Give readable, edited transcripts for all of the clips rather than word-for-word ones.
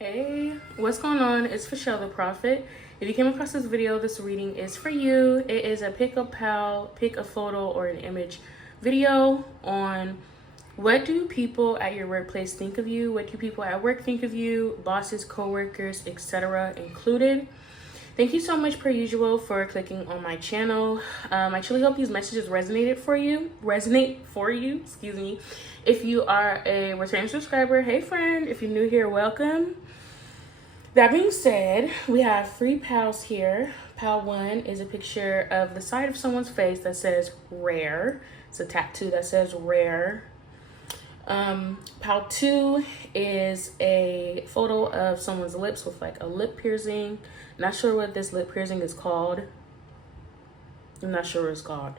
Hey, what's going on? It's Michelle the Prophet. If you came across this video, this reading is for you. It is a pick a pal, pick a photo or an image video on what do people at your workplace think of you, what do people at work think of you, bosses, co-workers, etc. included. Thank you so much per usual for clicking on my channel. I truly hope these messages resonate for you. Excuse me. If you are a returning subscriber, hey friend. If you're new here, welcome. That being said, we have 3 pals here. Pal 1 is a picture of the side of someone's face that says rare. It's a tattoo that says rare. Pal 2 is a photo of someone's lips with like a lip piercing. Not sure what this lip piercing is called. I'm not sure what it's called,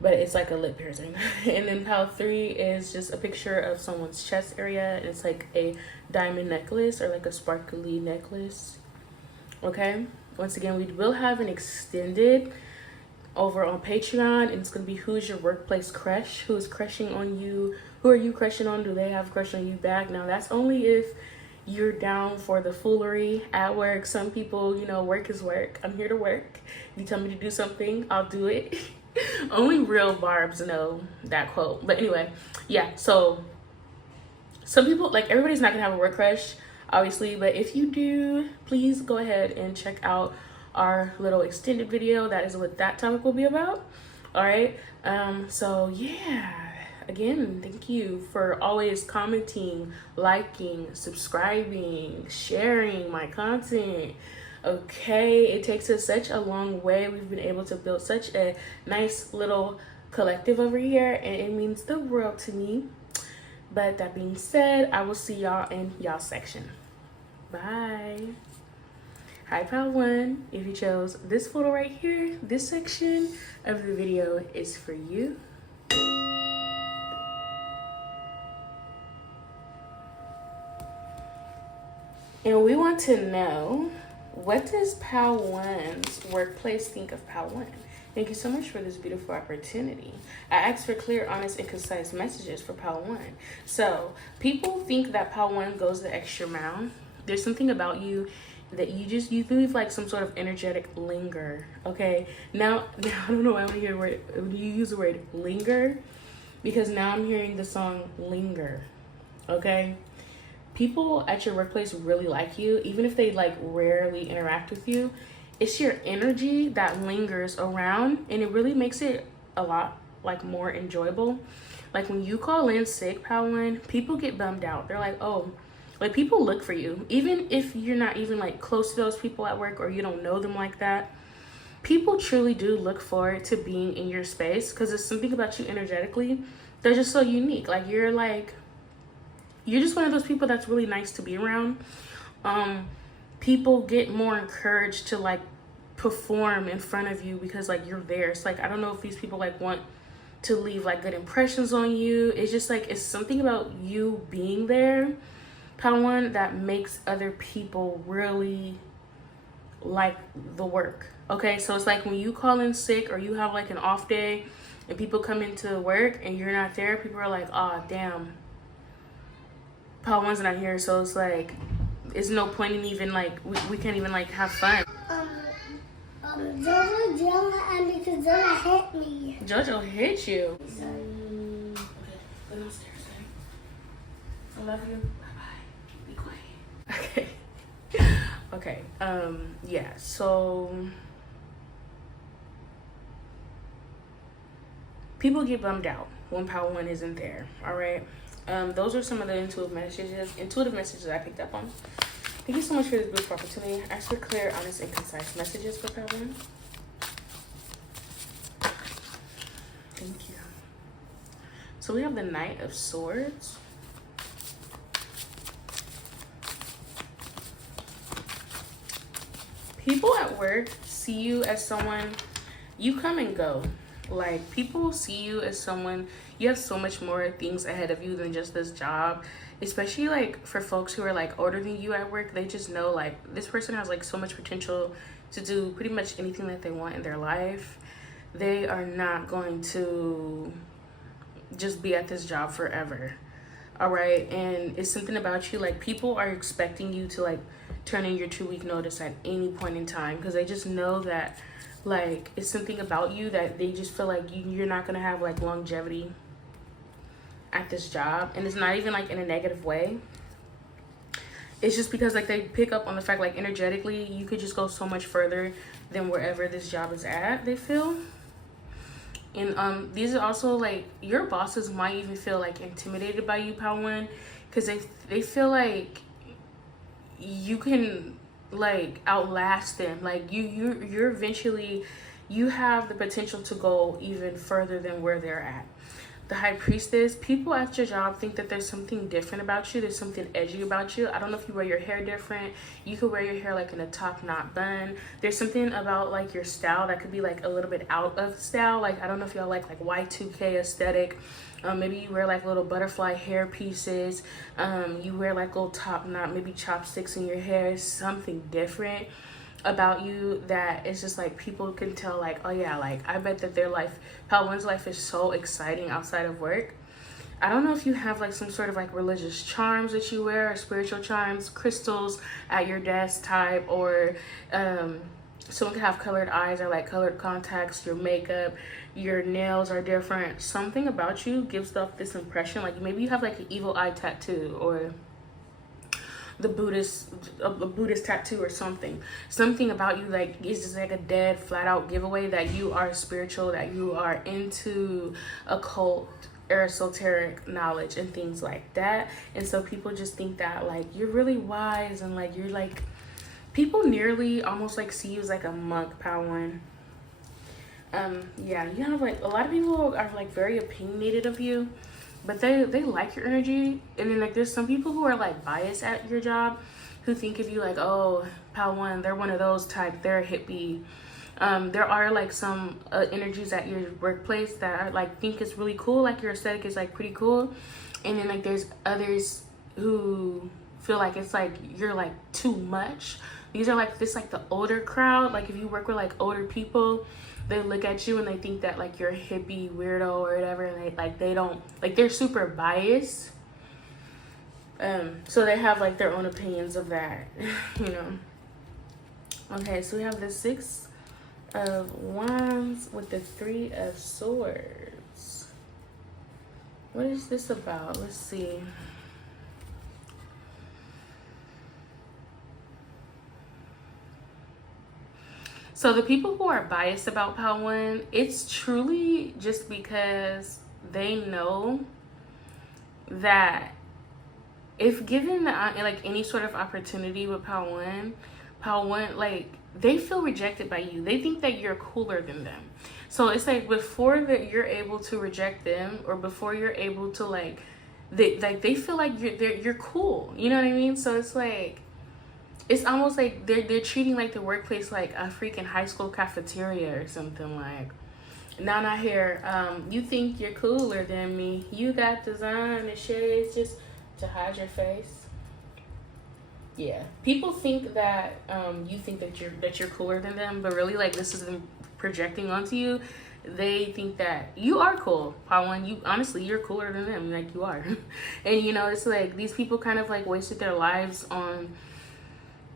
but it's like a lip piercing. And then pal 3 is just a picture of someone's chest area, and it's like a diamond necklace or like a sparkly necklace. Okay, once again, we will have an extended over on Patreon, and it's gonna be who's your workplace crush, who's crushing on you, who are you crushing on, do they have a crush on you back? Now that's only if you're down for the foolery at work. Some people, you know, work is work. I'm here to work. If you tell me to do something, I'll do it. Only real barbs know that quote. But anyway, yeah, so some people, like, everybody's not gonna have a work crush, obviously, but if you do, please go ahead and check out our little extended video. That is what that topic will be about. All right, so yeah, again, thank you for always commenting, liking, subscribing, sharing my content. Okay, it takes us such a long way. We've been able to build such a nice little collective over here, and it means the world to me. But that being said, I will see y'all in y'all section. Bye. Hi pal 1, if you chose this photo right here, this section of the video is for you. And we want to know, what does pal 1's workplace think of pal 1? Thank you so much for this beautiful opportunity. I asked for clear, honest, and concise messages for pal 1. So people think that pal 1 goes the extra mile. There's something about you that you leave like some sort of energetic linger. Okay, now I don't know why you use the word linger, because now I'm hearing the song Linger. Okay, people at your workplace really like you, even if they like rarely interact with you. It's your energy that lingers around, and it really makes it a lot like more enjoyable. Like when you call in sick, pal 1, people get bummed out. They're like, oh, like people look for you, even if you're not even like close to those people at work or you don't know them like that. People truly do look forward to being in your space, because there's something about you energetically that's just so unique. Like you're just one of those people that's really nice to be around. People get more encouraged to like perform in front of you because like you're there. It's like, I don't know if these people like want to leave like good impressions on you. It's just like, it's something about you being there, pal 1, that makes other people really like the work. Okay, so it's like when you call in sick or you have like an off day and people come into work and you're not there, people are like, oh damn, pal 1's not here. So it's like, it's no point in even like, we can't even like have fun. Jojo because Jojo hit me. Jojo hit you? Okay, go downstairs, okay? I love you. Bye-bye. Be quiet. Okay. Okay, yeah, so people get bummed out when pal 1 isn't there, all right? Those are some of the intuitive messages I picked up on. Thank you so much for this beautiful opportunity. Ask for clear, honest, and concise messages for pal 1. Thank you. So we have the Knight of Swords. People at work see you as someone, you come and go. Like people see you as someone, you have so much more things ahead of you than just this job. Especially like for folks who are like older than you at work, they just know like this person has like so much potential to do pretty much anything that they want in their life. They are not going to just be at this job forever. All right, and it's something about you, like people are expecting you to like turn in your 2 week notice at any point in time, because they just know that like it's something about you that they just feel like you're not gonna have like longevity at this job. And it's not even like in a negative way. It's just because like they pick up on the fact like energetically you could just go so much further than wherever this job is at, they feel. And these are also like your bosses might even feel like intimidated by you, Power One, because they feel like you can like outlast them. Like you're eventually, you have the potential to go even further than where they're at. The High Priestess, people at your job think that there's something different about you. There's something edgy about you. I don't know if you wear your hair different. You could wear your hair like in a top knot bun. There's something about like your style that could be like a little bit out of style. Like, I don't know if y'all like Y2K aesthetic. Maybe you wear like little butterfly hair pieces. You wear like little top knot, maybe chopsticks in your hair. Something different about you that it's just like people can tell like, oh yeah, like I bet that their life, Pal One's life is so exciting outside of work. I don't know if you have like some sort of like religious charms that you wear, or spiritual charms, crystals at your desk type, or someone could have colored eyes or like colored contacts, your makeup, your nails are different. Something about you gives off this impression like maybe you have like an evil eye tattoo, or a Buddhist tattoo, or something about you like is just like a dead flat out giveaway that you are spiritual, that you are into occult or esoteric knowledge and things like that. And so people just think that like you're really wise, and like you're like, people nearly almost like see you as like a monk, Power One. Yeah, you have like a lot of people are like very opinionated of you, but they like your energy. And then like there's some people who are like biased at your job, who think of you like, oh, Pal One, they're one of those type, they're a hippie. There are like some energies at your workplace that are like think it's really cool, like your aesthetic is like pretty cool. And then like there's others who feel like it's like you're like too much. These are like this like the older crowd. Like if you work with like older people, they look at you and they think that like you're a hippie weirdo or whatever, and they don't like, they're super biased. So they have like their own opinions of that, you know. Okay, so we have the 6 of Wands with the 3 of Swords. What is this about? Let's see. So the people who are biased about Pal One, it's truly just because they know that if given like any sort of opportunity with Pal One, like they feel rejected by you. They think that you're cooler than them. So it's like before that you're able to reject them, or before you're able to like, they feel like you're cool. You know what I mean? So it's like, it's almost like they're treating like the workplace like a freaking high school cafeteria or something. Like, Nana here, you think you're cooler than me. You got design and shades just to hide your face. Yeah, people think that you think that you're cooler than them, but really like this is them projecting onto you. They think that you are cool, Paul One. You honestly, you're cooler than them, like you are. And you know, it's like these people kind of like wasted their lives on,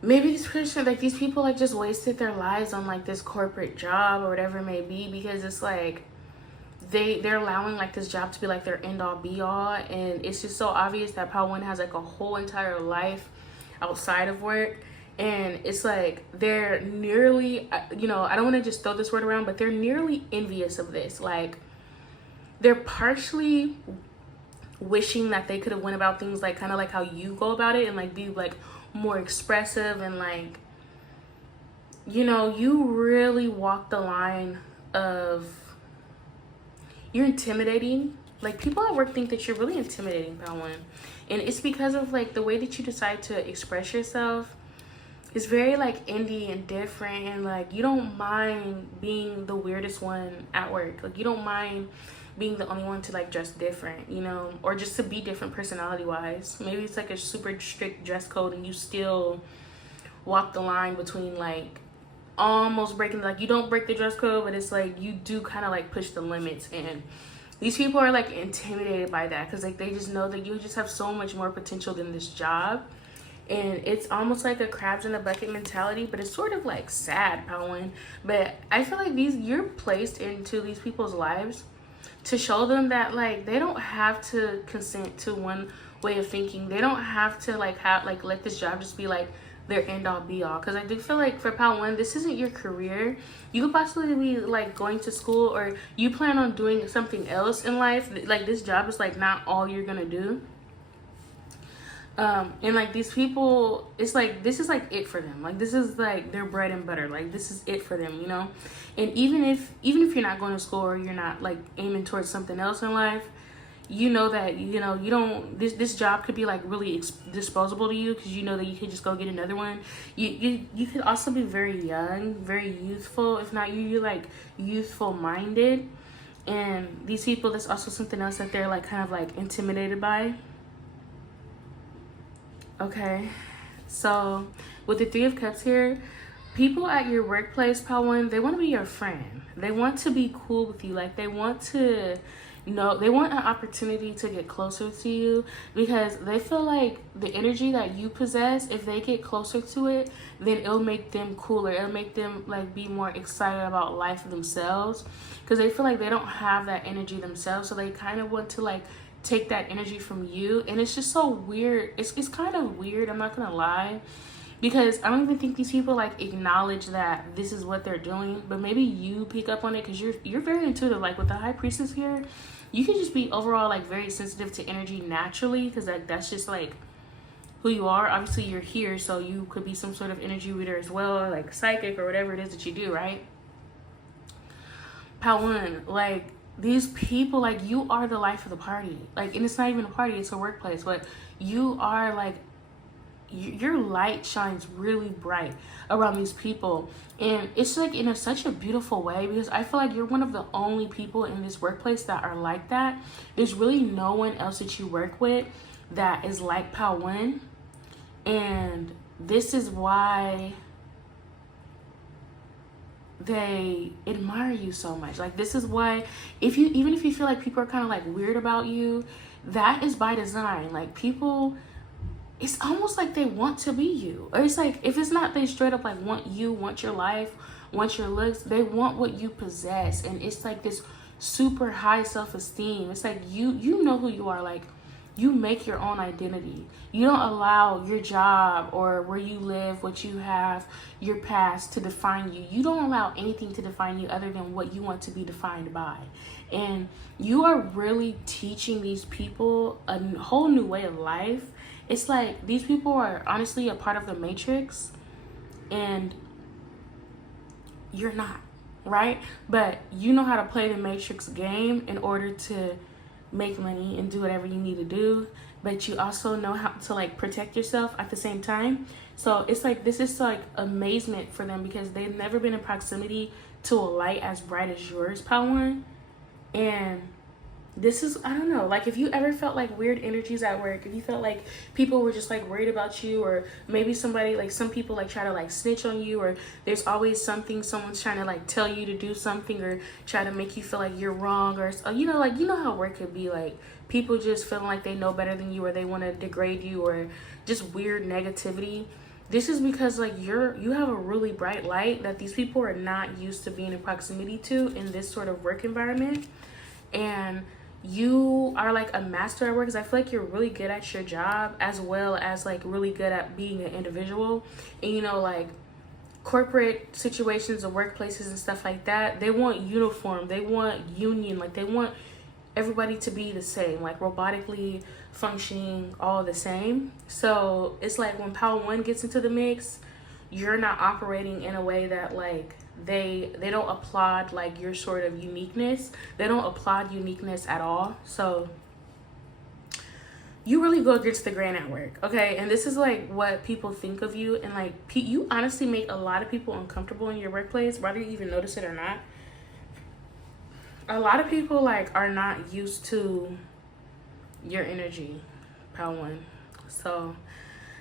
maybe these Christians, like these people like just wasted their lives on like this corporate job or whatever it may be, because it's like they're allowing like this job to be like their end all be all. And it's just so obvious that Paul One has like a whole entire life outside of work. And it's like they're nearly, you know, I don't want to just throw this word around, but they're nearly envious of this. Like they're partially wishing that they could have went about things like kind of like how you go about it, and like be like more expressive, and like, you know, you really walk the line of, you're intimidating. Like people at work think that you're really intimidating, Pal One, and it's because of like the way that you decide to express yourself. It's very like indie and different, and like you don't mind being the weirdest one at work. Like you don't mind being the only one to like dress different, you know, or just to be different personality wise. Maybe it's like a super strict dress code and you still walk the line between like almost breaking, like you don't break the dress code, but it's like you do kind of like push the limits. And these people are like intimidated by that because like they just know that you just have so much more potential than this job. And it's almost like a crabs in a bucket mentality, but it's sort of like sad, Pawan. But I feel like you're placed into these people's lives to show them that like they don't have to consent to one way of thinking. They don't have to like let this job just be like their end all be all. Because I do feel like for Pawan, this isn't your career. You could possibly be like going to school, or you plan on doing something else in life. Like this job is like not all you're gonna do. And like these people, it's like this is like it for them. Like this is like their bread and butter. Like this is it for them, you know. And even if you're not going to school, or you're not like aiming towards something else in life, you know that you don't, this job could be like really disposable to you, because you know that you could just go get another one. You could also be very young, very youthful. If not you're like youthful minded, and these people, that's also something else that they're like kind of like intimidated by. Okay, so with the Three of Cups here, people at your workplace, Pawan, they want to be your friend. They want to be cool with you. Like they want to know, they want an opportunity to get closer to you, because they feel like the energy that you possess, if they get closer to it, then it'll make them cooler. It'll make them like be more excited about life themselves, because they feel like they don't have that energy themselves. So they kind of want to like take that energy from you, and it's just so weird. It's kind of weird, I'm not gonna lie, because I don't even think these people like acknowledge that this is what they're doing. But maybe you pick up on it because you're very intuitive. Like with the High Priestess here, you can just be overall like very sensitive to energy naturally, because like that's just like who you are. Obviously you're here, so you could be some sort of energy reader as well, like psychic or whatever it is that you do, right? Pawan, like these people, like you are the life of the party. Like, and it's not even a party, it's a workplace, but you are like, your light shines really bright around these people. And it's like in such a beautiful way, because I feel like you're one of the only people in this workplace that are like that. There's really no one else that you work with that is like Pawan. And this is why they admire you so much. Like this is why, even if you feel like people are kind of like weird about you, that is by design. Like people, it's almost like they want to be you. Or it's like, if it's not they straight up like want you, want your life, want your looks, they want what you possess. And it's like this super high self-esteem. It's like you know who you are. Like you make your own identity. You don't allow your job or where you live, what you have, your past to define you. You don't allow anything to define you other than what you want to be defined by. And you are really teaching these people a whole new way of life. It's like these people are honestly a part of the Matrix, and you're not, right? But you know how to play the Matrix game in order to make money and do whatever you need to do, but you also know how to like protect yourself at the same time. So it's like this is like amazement for them, because they've never been in proximity to a light as bright as yours, Pawan. And this is, I don't know, like if you ever felt like weird energies at work, if you felt like people were just like worried about you, or maybe somebody, like some people like try to like snitch on you, or there's always something, someone's trying to like tell you to do something, or try to make you feel like you're wrong, or you know, like you know how work could be, like people just feeling like they know better than you, or they want to degrade you, or just weird negativity. This is because like you have a really bright light that these people are not used to being in proximity to in this sort of work environment. And you are like a master at work, because I feel like you're really good at your job, as well as like really good at being an individual. And you know, like corporate situations or workplaces and stuff like that, they want uniform, they want union, like they want everybody to be the same, like robotically functioning, all the same. So it's like when Power One gets into the mix, you're not operating in a way that like they don't applaud like your sort of uniqueness. They don't applaud uniqueness at all. So you really go against the grain at work, okay? And this is like what people think of you, and like you honestly make a lot of people uncomfortable in your workplace, whether you even notice it or not. A lot of people like are not used to your energy, Power One. So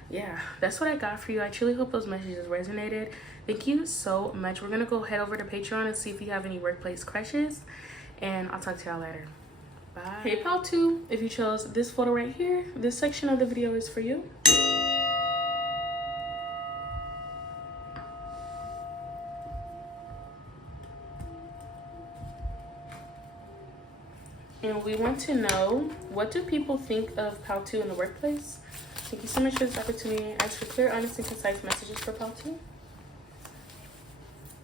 yeah, that's what I got for you. I truly hope those messages resonated. Thank you so much. We're gonna go head over to Patreon and see if you have any workplace crushes, and I'll talk to y'all later. Bye. Hey pal 2, if you chose this photo right here, this section of the video is for you. And we want to know, what do people think of pal 2 in the workplace? Thank you so much for this opportunity. Ask for clear, honest, and concise messages for pal 2.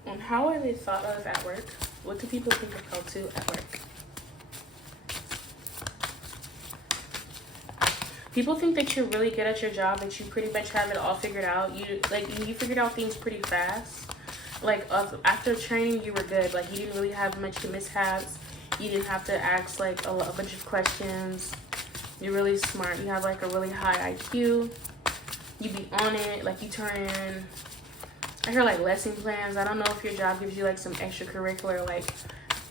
And how are they thought of at work? What do people think of pal 2 at work? People think that you're really good at your job, that you pretty much have it all figured out. You figured out things pretty fast. Like after training, you were good. Like you didn't really have much mishaps. You didn't have to ask like a bunch of questions. You're really smart. You have like a really high IQ. You be on it. Like you turn in, I hear like lesson plans. I don't know if your job gives you like some extracurricular like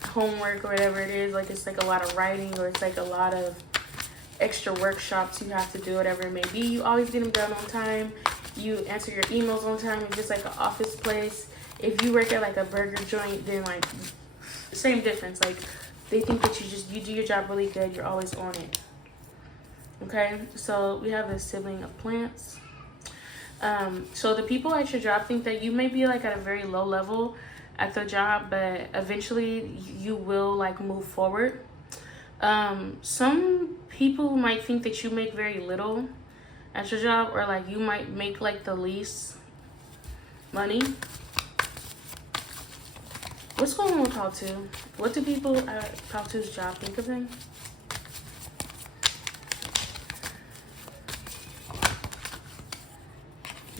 homework or whatever it is. Like it's like a lot of writing, or it's like a lot of extra workshops you have to do, whatever it may be. You always get them done on time. You answer your emails on time. It's just like an office place. If you work at like a burger joint, then like same difference. Like they think that you do your job really good. You're always on it. Okay, so we have a sibling of plants. So the people at your job think that you may be like at a very low level at the job, but eventually you will like move forward. Some people might think that you make very little at your job, or like you might make like the least money. What's going on with pal 2? What do people at pal 2's job think of him?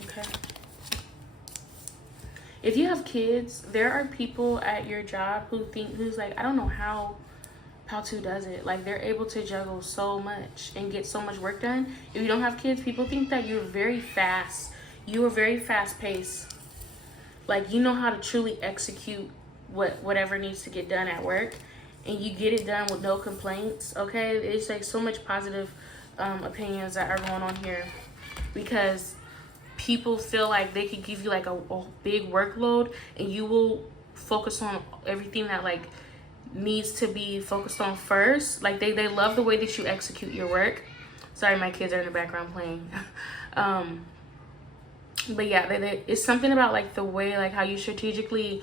Okay. If you have kids, there are people at your job who's like, I don't know how pal 2 does it. Like they're able to juggle so much and get so much work done. If you don't have kids, people think that you're very fast. You are very fast paced. Like you know how to truly execute whatever needs to get done at work, and you get it done with no complaints. Okay, it's like so much positive opinions that are going on here, because people feel like they could give you like a big workload, and you will focus on everything that like needs to be focused on first. Like they love the way that you execute your work. Sorry, my kids are in the background playing. But yeah, it's something about like the way like how you strategically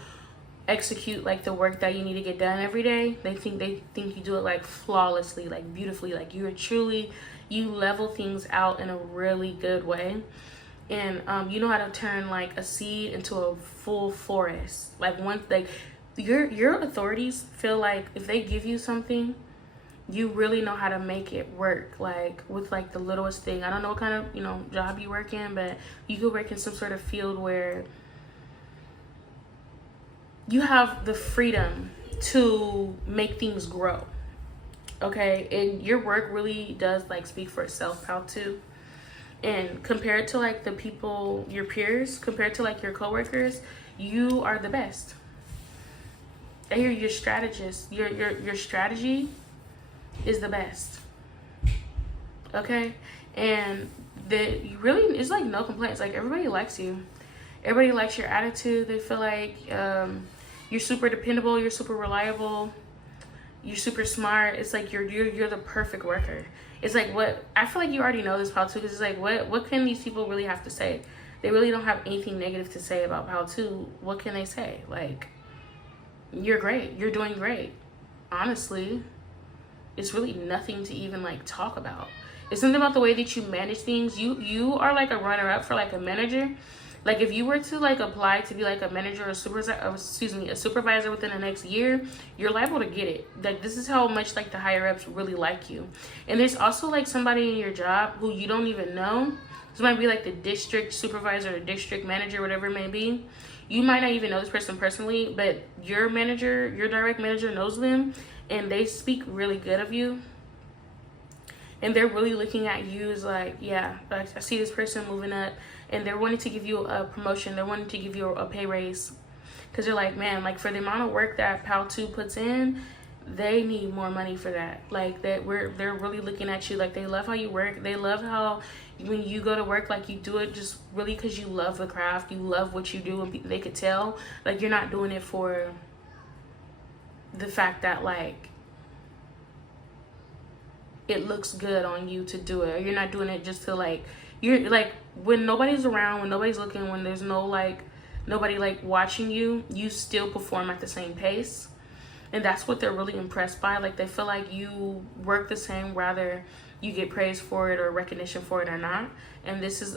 execute like the work that you need to get done every day. They think you do it like flawlessly, like beautifully. Like you level things out in a really good way. And you know how to turn like a seed into a full forest. Like once like your authorities feel like if they give you something, you really know how to make it work, like with like the littlest thing. I don't know what kind of job you work in, but you could work in some sort of field where you have the freedom to make things grow. Okay, and your work really does like speak for itself, pal 2. And compared to like the people, your peers, compared to like your coworkers, you are the best. I hear your strategist. Your strategy is the best. Okay, and it's like no complaints. Like everybody likes you. Everybody likes your attitude. They feel like you're super dependable. You're super reliable. You're super smart. It's like you're the perfect worker. It's like what I feel like you already know this pal 2, because it's like what can these people really have to say? They really don't have anything negative to say about pal 2. What can they say? Like, you're great. You're doing great. Honestly, it's really nothing to even like talk about. It's something about the way that you manage things. You are like a runner-up for like a manager. Like if you were to like apply to be like a manager or a supervisor within the next year, you're liable to get it. Like this is how much like the higher ups really like you. And there's also like somebody in your job who you don't even know. This might be like the district supervisor or district manager, whatever it may be. You might not even know this person personally, but your direct manager knows them, and they speak really good of you. And they're really looking at you as like, yeah, like I see this person moving up, and they're wanting to give you a promotion. They're wanting to give you a pay raise, because they're like, man, like for the amount of work that pal 2 puts in, they need more money for that. Like they're really looking at you. Like they love how you work. They love how when you go to work, like you do it just really because you love the craft. You love what you do, and they could tell. Like you're not doing it for the fact that like it looks good on you to do it, or you're not doing it just to like, you're like, when nobody's around, when nobody's looking, when there's no like nobody like watching you, you still perform at the same pace. And that's what they're really impressed by. Like, they feel like you work the same, whether you get praise for it or recognition for it or not. And this is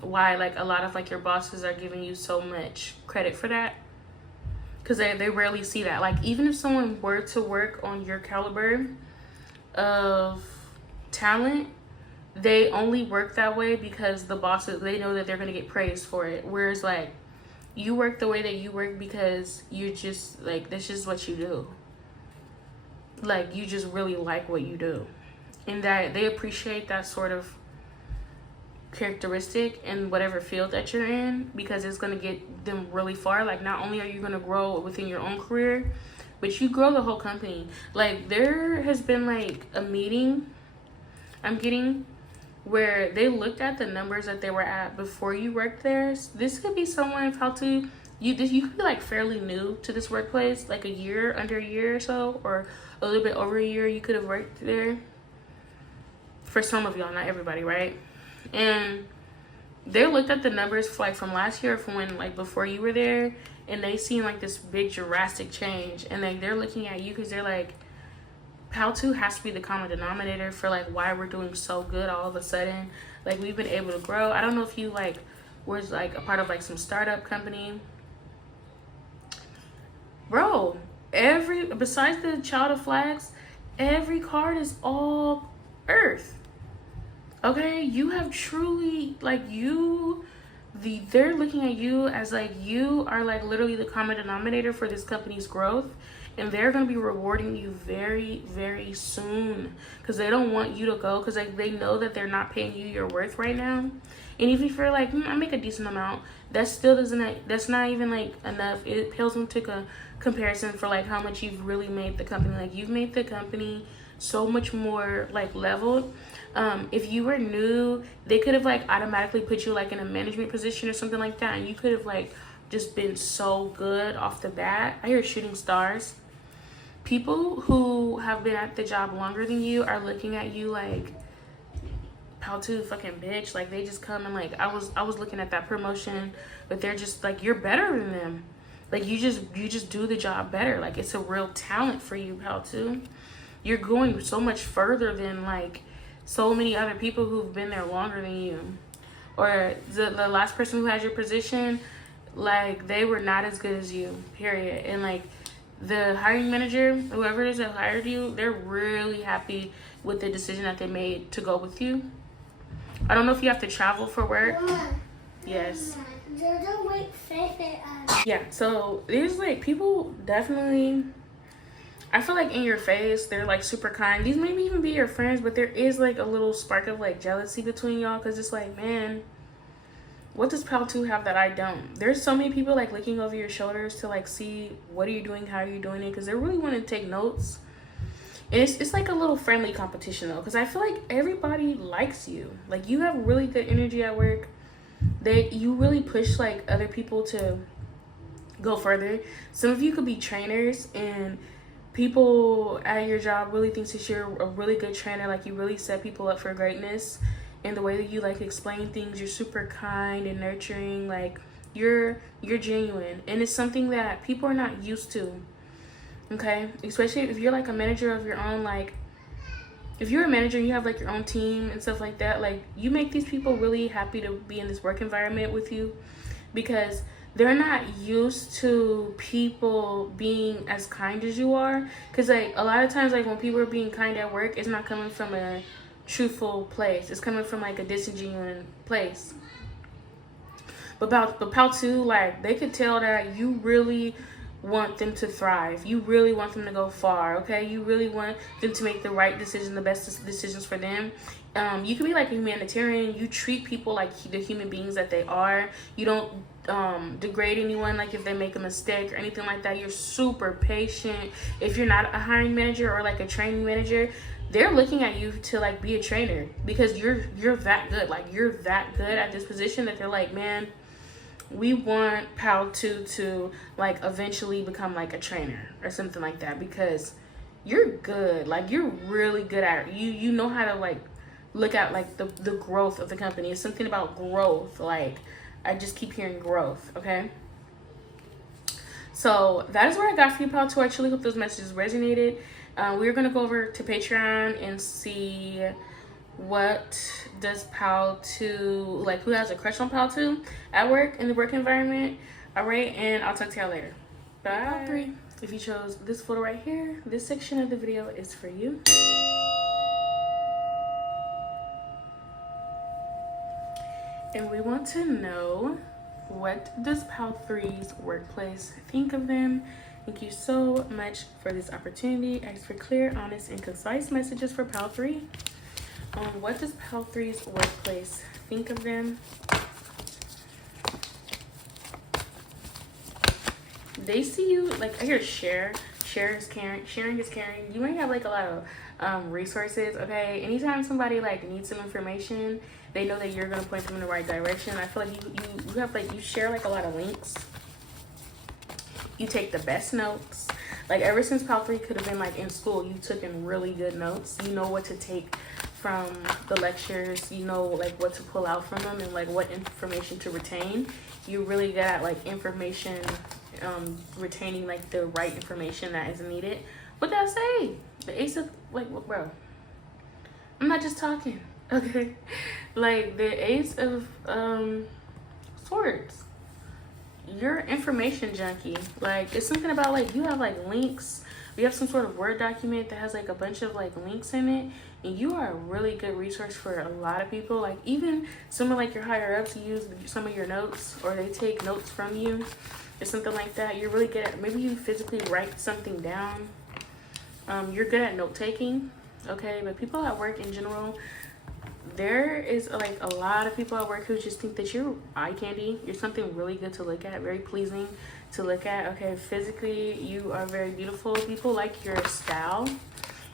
why like a lot of like your bosses are giving you so much credit for that, because they rarely see that. Like, even if someone were to work on your caliber of talent, they only work that way because the bosses, they know that they're going to get praised for it. Whereas like, you work the way that you work because you just like, this is what you do. Like, you just really like what you do, and that they appreciate that sort of characteristic in whatever field that you're in, because it's going to get them really far. Like, not only are you going to grow within your own career, but you grow the whole company. Like, there has been like a meeting I'm getting where they looked at the numbers that they were at before you worked there. This could be someone, how to, you could be like fairly new to this workplace, like under a year or so, or a little bit over a year you could have worked there. For some of y'all, not everybody, right? And they looked at the numbers for like from last year, from when like before you were there, and they seen like this big drastic change. And like, they're looking at you because they're like, how to has to be the common denominator for like why we're doing so good all of a sudden. Like, we've been able to grow. I don't know if you like was like a part of like some startup company, bro. Besides the Child of Flags, every card is all Earth. Okay, you have truly like they're looking at you as like, you are like literally the common denominator for this company's growth. And they're going to be rewarding you very, very soon, because they don't want you to go, because like, they know that they're not paying you your worth right now. And even if you're like, I make a decent amount, that still doesn't, that's not even like enough. It pales into a comparison for like how much you've really made the company. Like, you've made the company so much more like leveled. If you were new, they could have like automatically put you like in a management position or something like that, and you could have like just been so good off the bat. I hear shooting stars. People who have been at the job longer than you are looking at you like, how to fucking bitch. Like, they just come and like, I was looking at that promotion, but they're just like, you're better than them. Like, you just do the job better. Like, it's a real talent for you, how to. You're going so much further than like so many other people who've been there longer than you. Or the last person who had your position, like, they were not as good as you, period. And like, the hiring manager, whoever it is that hired you, they're really happy with the decision that they made to go with you. I don't know if you have to travel for work. Yes. Yeah, so there's like, people definitely, I feel like in your face, they're like super kind. These maybe even be your friends, but there is like a little spark of like jealousy between y'all, because it's like, man, what does Pal 2 have that I don't? There's so many people like looking over your shoulders to like see what are you doing, how are you doing it, because they really want to take notes. And it's like a little friendly competition though, because I feel like everybody likes you. Like, you have really good energy at work. You really push like other people to go further. Some of you could be trainers, and people at your job really thinks that you're a really good trainer. Like, you really set people up for greatness. And the way that you like explain things, you're super kind and nurturing. Like, you're genuine, and it's something that people are not used to. Okay, especially if you're like a manager of your own. Like, if you're a manager and you have like your own team and stuff like that, like, you make these people really happy to be in this work environment with you, because they're not used to people being as kind as you are. Because like, a lot of times, like, when people are being kind at work, it's not coming from a truthful place. It's coming from like a disingenuous place. But Pal 2, like, they could tell that you really want them to thrive. You really want them to go far, okay? You really want them to make the right decision, the best decisions for them. You can be like a humanitarian. You treat people like the human beings that they are. You don't degrade anyone, like if they make a mistake or anything like that. You're super patient. If you're not a hiring manager or like a training manager, they're looking at you to like be a trainer, because you're that good. Like, you're that good at this position that they're like, man, we want Pal 2 to like eventually become like a trainer or something like that, because you're good. Like, you're really good at it. You know how to like look at like the growth of the company. It's something about growth. Like, I just keep hearing growth. Okay. So that is what I got for you, Pal 2. I truly hope those messages resonated. We're gonna go over to Patreon and see what does Pal 2, like, who has a crush on Pal 2 at work, in the work environment. All right, and I'll talk to y'all later. Bye. Pal 3, if you chose this photo right here, this section of the video is for you. And we want to know, what does Pal 3's workplace think of them? Thank you so much for this opportunity. Ask for clear, honest, and concise messages for Pal 3. What does Pal 3's workplace think of them? They see you, like, I hear share is caring, sharing is caring. You might have like a lot of resources, okay? Anytime somebody like needs some information, they know that you're gonna point them in the right direction. I feel like you have like, you share like a lot of links. You take the best notes. Like, ever since Pal 3 could have been like in school, you took in really good notes. You know what to take from the lectures, you know like what to pull out from them and like what information to retain. You're really good at like information, retaining like the right information that is needed. What did I say? The ace of, like, bro, I'm not just talking, okay? Like, the ace of swords. You're information junkie. Like, it's something about like, you have like links. You have some sort of Word document that has like a bunch of like links in it, and you are a really good resource for a lot of people. Like, even someone like your higher ups use some of your notes, or they take notes from you or something like that. You're really good at, maybe you physically write something down. You're good at note taking, okay? But people at work in general, there is like a lot of people at work who just think that you're eye candy. You're something really good to look at, very pleasing to look at, okay? Physically, you are very beautiful. People like your style,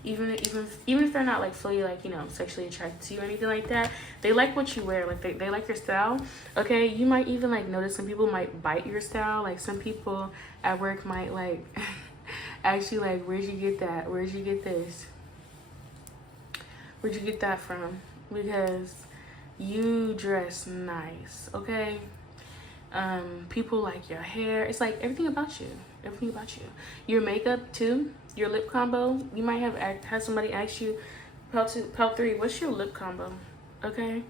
even if they're not like fully like, you know, sexually attracted to you or anything like that. They like what you wear. Like, they like your style, okay? You might even like notice some people might bite your style. Like, some people at work might like actually like, where'd you get that? Where'd you get this? Where'd you get that from? Because you dress nice, okay? People like your hair. It's like everything about you. Everything about you. Your makeup too. Your lip combo. You might have somebody ask you, Pal 3, what's your lip combo? Okay.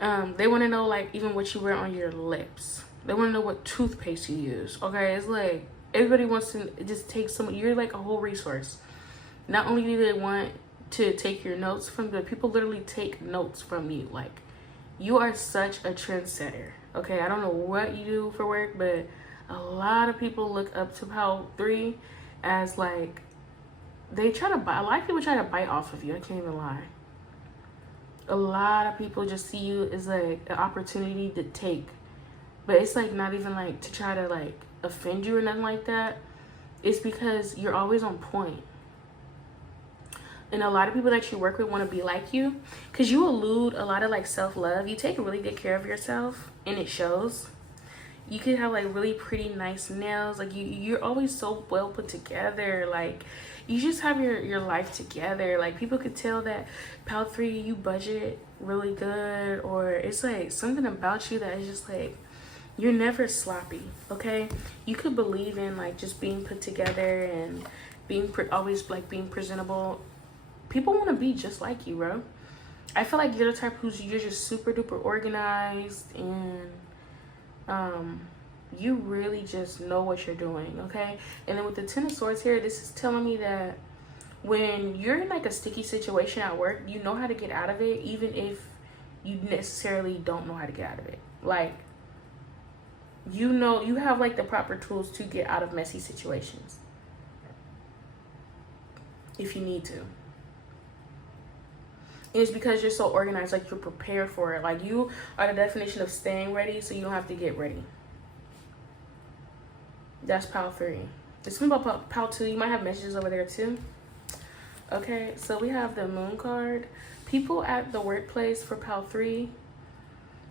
They want to know like even what you wear on your lips. They want to know what toothpaste you use. Okay, it's like everybody wants to just take some. You're like a whole resource. Not only do they want to take your notes from, but people literally take notes from you. Like, you are such a trendsetter, okay? I don't know what you do for work, but a lot of people look up to Pal 3 as like, they try to buy, a lot of people try to bite off of you. I can't even lie. A lot of people just see you as like an opportunity to take, but it's like not even like to try to like offend you or nothing like that. It's because you're always on point. And a lot of people that you work with want to be like you, because you elude a lot of like self-love. You take really good care of yourself, and it shows. You could have like really pretty nice nails. Like, you're always so well put together. Like, you just have your life together. Like, people could tell that Pal 3, you budget really good, or it's like something about you that is just like, you're never sloppy, okay? You could believe in like just being put together and being always like being presentable. People want to be just like you, bro. I feel like you're the type you're just super duper organized, and you really just know what you're doing, okay? And then with the Ten of Swords here, this is telling me that when you're in like a sticky situation at work, you know how to get out of it, even if you necessarily don't know how to get out of it. Like, you know, you have like the proper tools to get out of messy situations if you need to. And it's because you're so organized, like you're prepared for it. Like, you are the definition of staying ready, so you don't have to get ready. That's Pal 3. It's something about Pal 2. You might have messages over there too. Okay, so we have the Moon card. People at the workplace for Pal 3,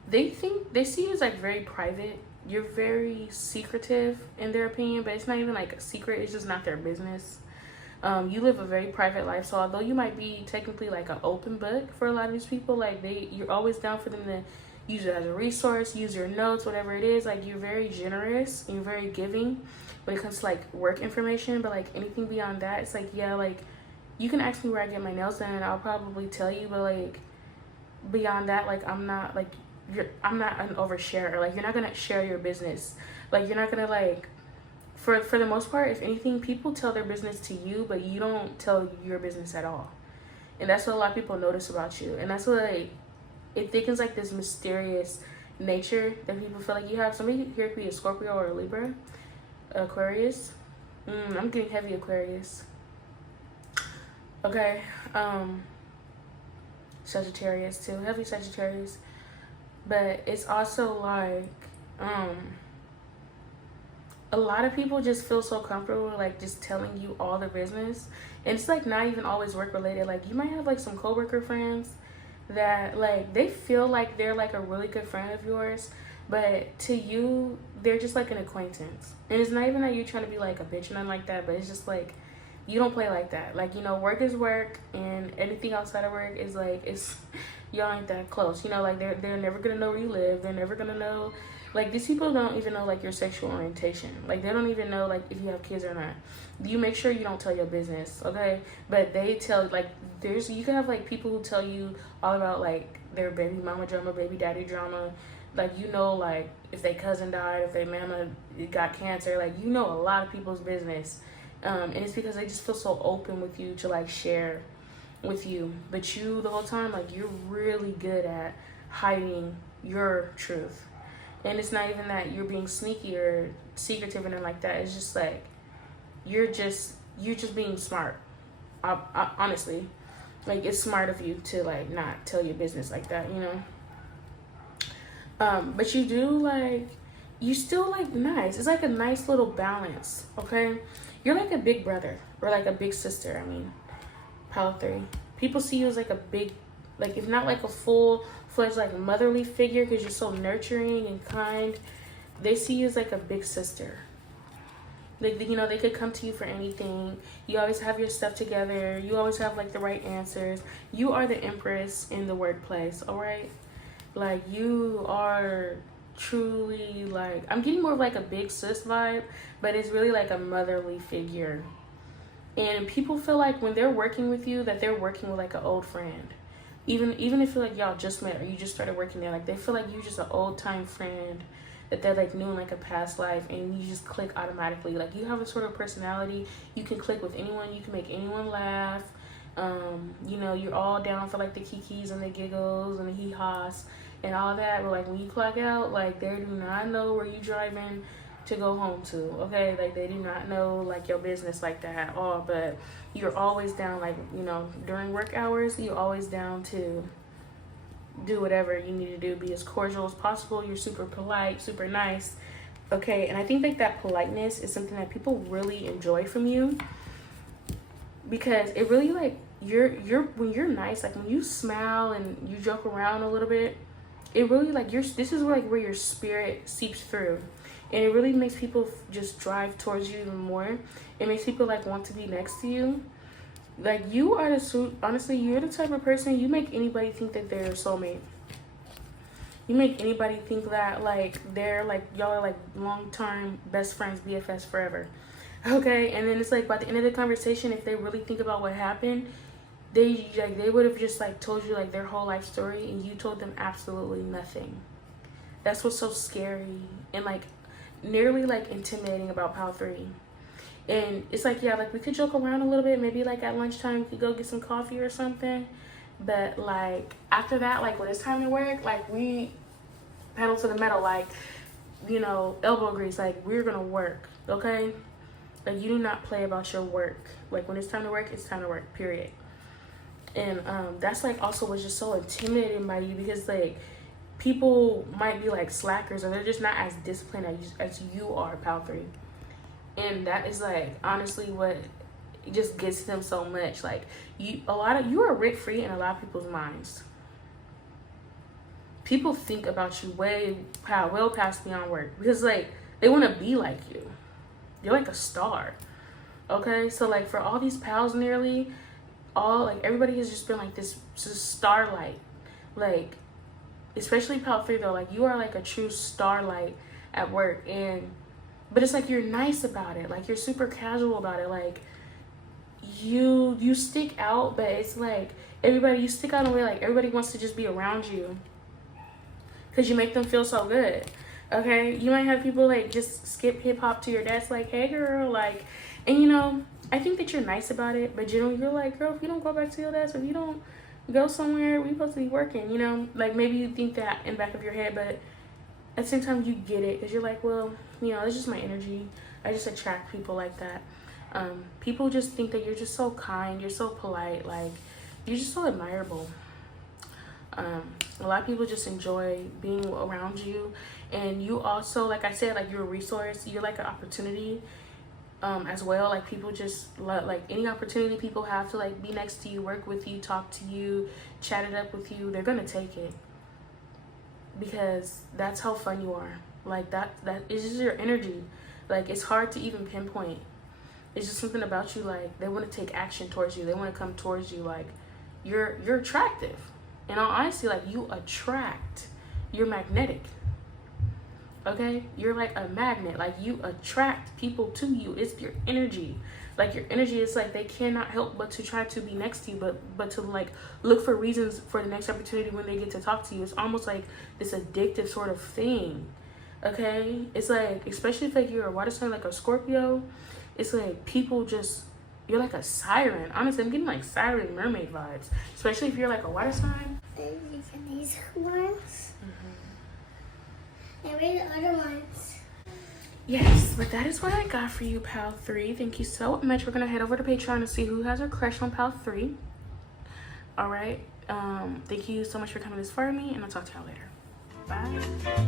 they see you as like very private. You're very secretive in their opinion, but it's not even like a secret. It's just not their business. You live a very private life, so although you might be technically like an open book for a lot of these people, like you're always down for them to use it as a resource, use your notes, whatever it is. Like, you're very generous and you're very giving when it comes to like work information. But like anything beyond that, it's like, yeah, like you can ask me where I get my nails done and I'll probably tell you. But like beyond that, like I'm not an oversharer. Like, you're not gonna share your business. Like, you're not gonna like, for the most part, if anything, people tell their business to you, but you don't tell your business at all. And that's what a lot of people notice about you. And that's what, like, it thickens like this mysterious nature that people feel like you have. Somebody here could be a Scorpio or a Libra, Aquarius. I'm getting heavy Aquarius. Okay. Sagittarius too, heavy Sagittarius. But it's also like, a lot of people just feel so comfortable like just telling you all their business. And it's like not even always work related. Like, you might have like some coworker friends that like they feel like they're like a really good friend of yours, but to you they're just like an acquaintance. And it's not even that you're trying to be like a bitch or nothing like that, but it's just like you don't play like that. Like, you know, work is work, and anything outside of work is like, it's y'all ain't that close. You know, like they're never gonna know where you live. They're never gonna know. Like, these people don't even know like your sexual orientation. Like, they don't even know like if you have kids or not. You make sure you don't tell your business, okay? But they tell, like, you can have like people who tell you all about like their baby mama drama, baby daddy drama. Like, you know, like if their cousin died, if their mama got cancer, like, you know, a lot of people's business. And it's because they just feel so open with you to like share with you. But you, the whole time, like, you're really good at hiding your truth. And it's not even that you're being sneaky or secretive and like that. It's just like you're just being smart. Honestly, like, it's smart of you to like not tell your business like that, you know. But you do, like, you still like nice. It's like a nice little balance, okay? You're like a big brother or like a big sister. I mean, Power 3. People see you as like a big, like, if not like a full-fledged like motherly figure because you're so nurturing and kind, they see you as like a big sister. Like, you know, they could come to you for anything. You always have your stuff together. You always have like the right answers. You are the empress in the workplace, all right? Like, you are truly, like, I'm getting more of like a big sis vibe, but it's really like a motherly figure. And people feel like when they're working with you that they're working with like an old friend. Even if you're like y'all just met or you just started working there, like, they feel like you're just an old time friend that they like knew in like a past life, and you just click automatically. Like, you have a sort of personality. You can click with anyone. You can make anyone laugh. You know, you're all down for like the kikis and the giggles and the hee-haws and all that. But like, when you clock out, like, they do not know where you driving to go home to, okay? Like, they do not know like your business like that at all. But you're always down, like, you know, during work hours, you're always down to do whatever you need to do, be as cordial as possible. You're super polite, super nice, okay? And I think like that politeness is something that people really enjoy from you, because it really, like, you're when you're nice, like when you smile and you joke around a little bit, it really, like, this is like where your spirit seeps through, and it really makes people just drive towards you even more. It makes people like want to be next to you. Like, you are honestly, you're the type of person, you make anybody think that they're a soulmate. You make anybody think that like they're like, y'all are like long-term best friends, BFS forever, okay? And then it's like by the end of the conversation, if they really think about what happened, they would have just like told you like their whole life story, and you told them absolutely nothing. That's what's so scary and like nearly like intimidating about Power 3. And it's like, yeah, like, we could joke around a little bit. Maybe like at lunchtime we could go get some coffee or something. But like after that, like when it's time to work, like we pedal to the metal, like, you know, elbow grease, like we're gonna work, okay? Like, you do not play about your work. Like, when it's time to work, it's time to work, period. And that's like also what's just so intimidating by you, because like people might be like slackers, or they're just not as disciplined as you are, Power 3. And that is like honestly what just gets them so much. Like, you are rent free in a lot of people's minds. People think about you well past beyond work, because like they want to be like you. You're like a star. Okay, so like for all these pals, nearly all, like everybody has just been like this just starlight, like especially pal 3 though, like you are like a true starlight at work. And but it's like you're nice about it, like you're super casual about it, like you stick out, but it's like everybody, you stick out in a way like everybody wants to just be around you because you make them feel so good. Okay, you might have people like just skip hip-hop to your desk like, hey girl, like, and you know, I think that you're nice about it, but generally you're like, girl, if you don't go back to your desk, if you don't go somewhere, we supposed to be working, you know, like maybe you think that in the back of your head, but at the same time you get it because you're like, well, you know, it's just my energy, I just attract people like that. People just think that you're just so kind, you're so polite, like you're just so admirable. A lot of people just enjoy being around you, and you also, like I said, like you're a resource, you're like an opportunity as well. Like people just like any opportunity people have to like be next to you, work with you, talk to you, chat it up with you, they're gonna take it because that's how fun you are. Like that is just your energy. Like it's hard to even pinpoint. It's just something about you, like they want to take action towards you, they want to come towards you, like you're attractive. In all honesty, like you attract, you're magnetic. Okay, you're like a magnet, like you attract people to you. It's your energy, like your energy is like they cannot help but to try to be next to you, but to like look for reasons for the next opportunity when they get to talk to you. It's almost like this addictive sort of thing. Okay, it's like, especially if like you're a water sign like a Scorpio, it's like people just, you're like a siren. Honestly, I'm getting like siren mermaid vibes, especially if you're like a water sign. These ones. And read the other ones. Yes, but that is what I got for you, pal 3. Thank you so much. We're gonna head over to Patreon to see who has a crush on pal 3. All right. Thank you so much for coming this far with me, and I'll talk to y'all later. Bye.